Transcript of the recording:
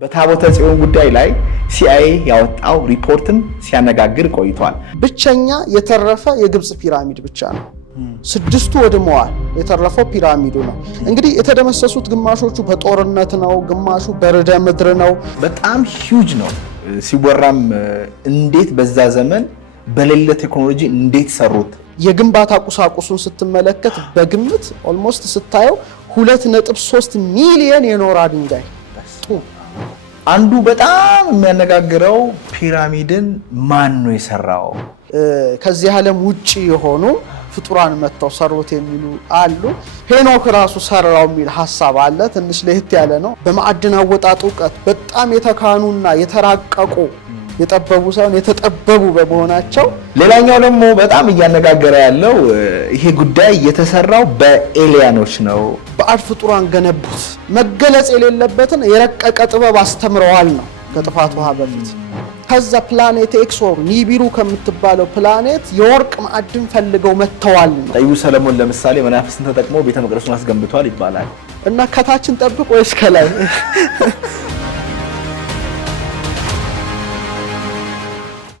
በታቦተ ጽዮን ጉዳይ ላይ ሲአይኤ ያወጣው ሪፖርትን ሲያነጋግር ቆይቷል። ብቸኛ የተረፈ የግብጽ ፒራሚድ ብቻ ነው። ስድስቱ ወድመዋል። የተረፈው ፒራሚዱ ነው። እንግዲህ የተደመሰሱት ግማሾቹ በጦርነት ነው፣ ግማሹ በርዕደ ምድር ነው። በጣም ሂውጅ ነው። ሲወራም እንዴት በዛ ዘመን በሌለ ቴክኖሎጂ እንዴት ሰሩት። የግንባታ ቁሳቁሱን ስትመለከት በግምት ኦልሞስት ስታየው 2.3 ሚሊዮን የኖራ ድንጋይ አንዱ በጣም የሚያነጋግረው ፒራሚድን ማን ነው የሰራው? ከዚህ ዓለም ውጪ የሆኑ ፍጡራን መጥተው ሰሩት የሚሉ አሉ። ሄኖክ ራሱ ሰራው የሚል ሐሳብ አለ። ትንሽ ለየት ያለ ነው። በማዕድን አወጣጥ ዕውቀት በጣም የተካኑና የተራቀቁ የጠበቡ ሳይሆን የተጠበቡ በመሆናቸው። ሌላኛው ደግሞ በጣም እያነጋገረ ያለው ይሄ ጉዳይ የተሰራው በኤሊያኖች ነው። ባዕድ ፍጡራን ገነቡት። መገለጽ የሌለበትን የረቀቀ ጥበብ አስተምረዋል ነው ከጥፋት ውሃ በፊት። ከዛ ፕላኔት ኤክስ ወር ኒቢሩ ከምትባለው ፕላኔት የወርቅ ማዕድን ፈልገው መጥተዋል ነው። ጠቢቡ ሰለሞን ለምሳሌ መናፍስትን ተጠቅሞ ቤተ መቅደሱን አስገንብቷል ይባላል። እና ከታችን ጠብቅ ወይስ ከላይ?